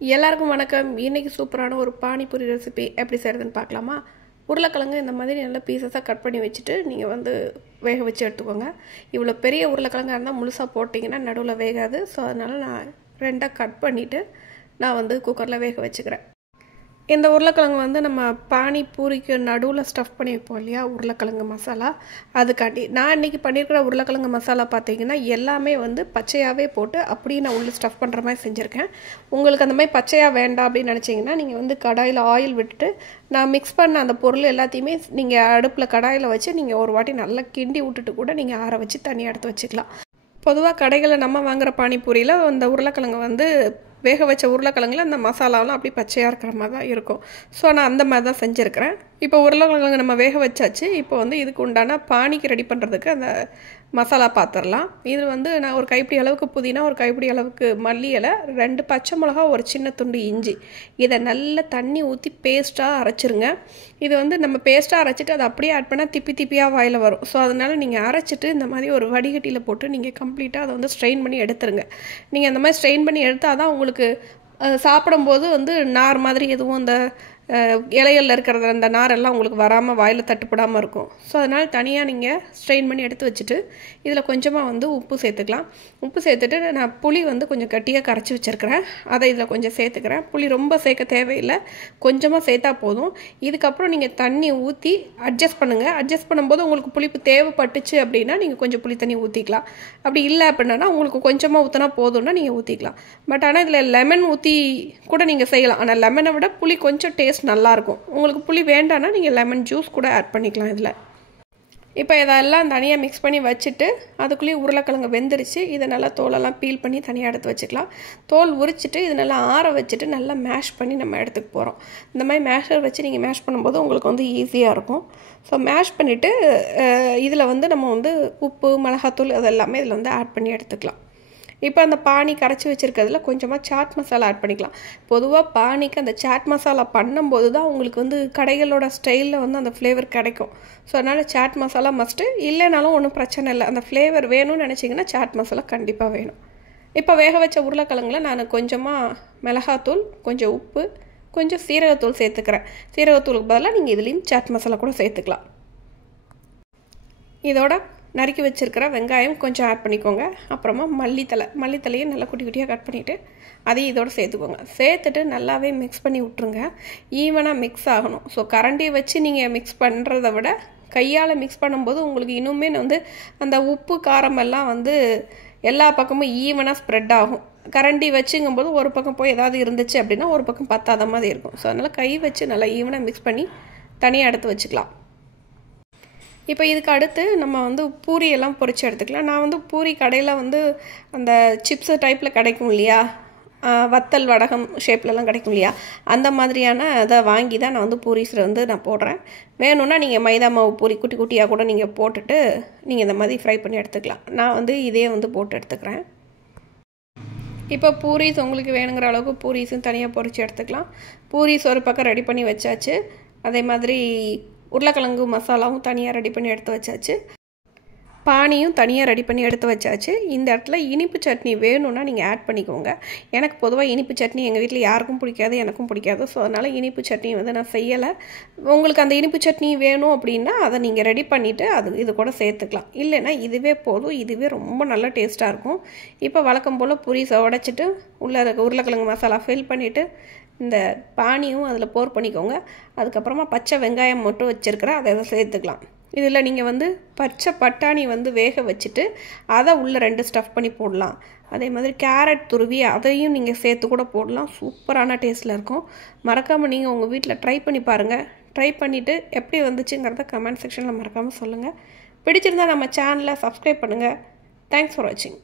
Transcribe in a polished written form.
எல்லாருக்கும் வணக்கம். இன்னைக்கு சூப்பரான ஒரு பானிபூரி ரெசிபி எப்படி செய்கிறதுன்னு பார்க்கலாமா? உருளைக்கிழங்கு இந்த மாதிரி நல்ல பீசஸாக கட் பண்ணி வச்சுட்டு நீங்கள் வேக வச்சு எடுத்துக்கோங்க. இவ்வளோ பெரிய உருளைக்கிழங்காக இருந்தால் முழுசாக போட்டிங்கன்னா நடுவில் வேகாது. ஸோ அதனால் நான் ரெண்டாக கட் பண்ணிவிட்டு நான் குக்கரில் வேக வச்சுக்கிறேன். இந்த உருளைக்கிழங்கு நம்ம பானிபூரிக்கு நடுவில் ஸ்டஃப் பண்ணி வைப்போம் இல்லையா, உருளைக்கிழங்கு மசாலா. அதுக்காண்டி நான் இன்றைக்கி பண்ணியிருக்கிற உருளைக்கிழங்கு மசாலா பார்த்தீங்கன்னா எல்லாமே பச்சையாகவே போட்டு அப்படியே நான் உள்ளே ஸ்டஃப் பண்ணுற மாதிரி செஞ்சுருக்கேன். உங்களுக்கு அந்த மாதிரி பச்சையாக வேண்டாம் அப்படின்னு நினச்சிங்கன்னா நீங்கள் கடாயில் ஆயில் விட்டுட்டு நான் மிக்ஸ் பண்ண அந்த பொருள் எல்லாத்தையுமே நீங்கள் அடுப்பில் கடாயில் வச்சு நீங்கள் ஒரு வாட்டி நல்லா கிண்டி விட்டுட்டு கூட நீங்கள் ஆற வச்சு தனியாக எடுத்து வச்சுக்கலாம். பொதுவாக கடைகளில் நம்ம வாங்குகிற பானிபூரியில் அந்த உருளைக்கிழங்கு வேக வச்ச உருளைக்கிழங்குல அந்த மசாலாலாம் அப்படி பச்சையாக இருக்கிற மாதிரி தான் இருக்கும். ஸோ நான் அந்த மாதிரி தான் செஞ்சுருக்கிறேன். இப்போ உருளைக்கிழங்கு நம்ம வேக வச்சாச்சு. இப்போ இதுக்கு உண்டான பானிக்கு ரெடி பண்ணுறதுக்கு அந்த மசாலா பார்த்துடலாம். இது நான் ஒரு கைப்பிடி அளவுக்கு புதினா, ஒரு கைப்பிடி அளவுக்கு மல்லி இலை, 2 பச்சை மிளகா, ஒரு சின்ன துண்டு இஞ்சி, இதை நல்லா தண்ணி ஊற்றி பேஸ்ட்டாக அரைச்சிருங்க. இது நம்ம பேஸ்ட்டாக அரைச்சிட்டு அதை அப்படியே ஆட் பண்ணால் திப்பி திப்பியாக வாயில் வரும். ஸோ அதனால் நீங்கள் அரைச்சிட்டு இந்த மாதிரி ஒரு வடிகட்டியில் போட்டு நீங்கள் கம்ப்ளீட்டாக அதை ஸ்ட்ரெயின் பண்ணி எடுத்துருங்க. நீங்கள் அந்த மாதிரி ஸ்ட்ரெயின் பண்ணி எடுத்தால் தான் உங்களுக்கு சாப்பிடும்போது நார் மாதிரி எதுவும் அந்த இலைகளில் இருக்கிறது அந்த நாரெல்லாம் உங்களுக்கு வராமல் வாயில் தட்டுப்படாமல் இருக்கும். ஸோ அதனால் தனியாக நீங்கள் ஸ்ட்ரெயின் பண்ணி எடுத்து வச்சுட்டு இதில் கொஞ்சமாக உப்பு சேர்த்துக்கலாம். உப்பு சேர்த்துட்டு நான் புளி கொஞ்சம் கட்டியாக கரைச்சி வச்சுருக்கிறேன். அதை இதில் கொஞ்சம் சேர்த்துக்கிறேன். புளி ரொம்ப சேர்க்க தேவையில்லை, கொஞ்சமாக சேர்த்தா போதும். இதுக்கப்புறம் நீங்கள் தண்ணி ஊற்றி அட்ஜஸ்ட் பண்ணுங்கள். அட்ஜஸ்ட் பண்ணும்போது உங்களுக்கு புளிப்பு தேவைப்பட்டுச்சு அப்படின்னா நீங்கள் கொஞ்சம் புளி தண்ணி ஊற்றிக்கலாம். அப்படி இல்லை அப்படின்னா உங்களுக்கு கொஞ்சமாக ஊற்றினா போதும்னா நீங்கள் ஊற்றிக்கலாம். பட் ஆனால் இதில் லெமன் ஊற்றி கூட நீங்கள் செய்யலாம். ஆனால் லெமனை விட புளி கொஞ்சம் டேஸ்ட் நல்லாயிருக்கும். உங்களுக்கு புளி வேண்டான்னா நீங்கள் லெமன் ஜூஸ் கூட ஆட் பண்ணிக்கலாம் இதில். இப்போ இதெல்லாம் தனியாக மிக்ஸ் பண்ணி வச்சுட்டு அதுக்குள்ளேயே உருளைக்கிழங்கு வெந்துருச்சு. இதை நல்லா தோலெல்லாம் பீல் பண்ணி தனியாக எடுத்து வச்சுக்கலாம். தோல் உரிச்சிட்டு இது நல்லா ஆற வச்சுட்டு நல்லா மேஷ் பண்ணி நம்ம எடுத்துக்க போகிறோம். இந்த மாதிரி மேஷர் வச்சு நீங்கள் மேஷ் பண்ணும்போது உங்களுக்கு ஈஸியாக இருக்கும். ஸோ மேஷ் பண்ணிவிட்டு இதில் நம்ம உப்பு, மிளகாத்தூள் அதெல்லாமே இதில் ஆட் பண்ணி எடுத்துக்கலாம். இப்போ அந்த பானி கரைச்சி வச்சுருக்கிறதுல கொஞ்சமாக சாட் மசாலா ஆட் பண்ணிக்கலாம். பொதுவாக பானிக்கு அந்த சாட் மசாலா பண்ணும்போது தான் உங்களுக்கு கடைகளோட ஸ்டைலில் அந்த ஃப்ளேவர் கிடைக்கும். ஸோ அதனால் சாட் மசாலா மஸ்ட்டு. இல்லைனாலும் ஒன்றும் பிரச்சனை இல்லை. அந்த ஃப்ளேவர் வேணும்னு நினச்சிங்கன்னா சாட் மசாலா கண்டிப்பாக வேணும். இப்போ வேக வச்ச உருளைக்கிழங்குல நான் கொஞ்சமாக மிளகாத்தூள், கொஞ்சம் உப்பு, கொஞ்சம் சீரகத்தூள் சேர்த்துக்கிறேன். சீரகத்தூளுக்கு பதிலாக நீங்கள் இதுலேயும் சாட் மசாலா கூட சேர்த்துக்கலாம். இதோட நறுக்கி வச்சுருக்கிற வெங்காயம் கொஞ்சம் ஆட் பண்ணிக்கோங்க. அப்புறமா மல்லித்தலையும் நல்லா குட்டி குட்டியாக கட் பண்ணிவிட்டு அதையும் இதோடு சேர்த்துக்கோங்க. சேர்த்துட்டு நல்லாவே மிக்ஸ் பண்ணி விட்ருங்க. ஈவனாக மிக்ஸ் ஆகணும். ஸோ கரண்டியை வச்சு நீங்கள் மிக்ஸ் பண்ணுறத விட கையால் மிக்ஸ் பண்ணும்போது உங்களுக்கு இன்னுமே அந்த உப்பு காரமெல்லாம் எல்லா பக்கமும் ஈவனாக ஸ்ப்ரெட் ஆகும். கரண்டி வச்சுங்கும்போது ஒரு பக்கம் போய் ஏதாவது இருந்துச்சு அப்படின்னா ஒரு பக்கம் பத்தாத மாதிரி இருக்கும். ஸோ அதனால் கை வச்சு நல்லா ஈவனாக மிக்ஸ் பண்ணி தனியாக எடுத்து வச்சுக்கலாம். இப்போ இதுக்கு அடுத்து நம்ம பூரியெல்லாம் பொரித்து எடுத்துக்கலாம். நான் பூரி கடையில் அந்த சிப்ஸு டைப்பில் கிடைக்கும் இல்லையா, வத்தல் வடகம் ஷேப்லலாம் கிடைக்கும் இல்லையா, அந்த மாதிரியான அதை வாங்கி தான் நான் பூரிஸில் நான் போடுறேன். வேணும்னா நீங்கள் மைதா மாவு பூரி குட்டி குட்டியாக கூட நீங்கள் போட்டுட்டு நீங்கள் இந்த மாதிரி ஃப்ரை பண்ணி எடுத்துக்கலாம். நான் இதே போட்டு எடுத்துக்கிறேன். இப்போ பூரிஸ் உங்களுக்கு வேணுங்கிற அளவுக்கு பூரிஸும் தனியாக பொரித்து எடுத்துக்கலாம். பூரிஸ் ஒரு பக்கம் ரெடி பண்ணி வச்சாச்சு. அதே மாதிரி உருளைக்கிழங்கு மசாலாவும் தனியாக ரெடி பண்ணி எடுத்து வச்சாச்சு. பானியும் தனியாக ரெடி பண்ணி எடுத்து வச்சாச்சு. இந்த இடத்துல இனிப்பு சட்னி வேணும்னா நீங்கள் ஆட் பண்ணிக்கோங்க. எனக்கு பொதுவாக இனிப்பு சட்னி எங்கள் வீட்டில் யாருக்கும் பிடிக்காது, எனக்கும் பிடிக்காது. ஸோ அதனால் இனிப்பு சட்னி நான் செய்யலை. உங்களுக்கு அந்த இனிப்பு சட்னி வேணும் அப்படின்னா அதை நீங்கள் ரெடி பண்ணிவிட்டு இது கூட சேர்த்துக்கலாம். இல்லைன்னா இதுவே போதும். இதுவே ரொம்ப நல்ல டேஸ்ட்டாக இருக்கும். இப்போ வழக்கம் போல் பூரிஸை உடைச்சிட்டு உருளைக்கிழங்கு மசாலா ஃபில் பண்ணிவிட்டு இந்த பானியும் அதில் போர் பண்ணிக்கோங்க. அதுக்கப்புறமா பச்சை வெங்காயம் மட்டும் வச்சுருக்கிறேன், அதை சேர்த்துக்கலாம். இதில் நீங்கள் பச்சை பட்டாணி வேக வச்சுட்டு அதை உள்ளே 2 ஸ்டஃப் பண்ணி போடலாம். அதே மாதிரி கேரட் துருவி அதையும் நீங்கள் சேர்த்து கூட போடலாம். சூப்பரான டேஸ்ட்டில் இருக்கும். மறக்காமல் நீங்கள் உங்கள் வீட்டில் ட்ரை பண்ணி பாருங்கள். ட்ரை பண்ணிவிட்டு எப்படி வந்துச்சுங்கிறத கமெண்ட் செக்ஷனில் மறக்காமல் சொல்லுங்கள். பிடிச்சிருந்தால் நம்ம சேனலை சப்ஸ்கிரைப் பண்ணுங்கள். தேங்க்ஸ் ஃபார் வாட்சிங்.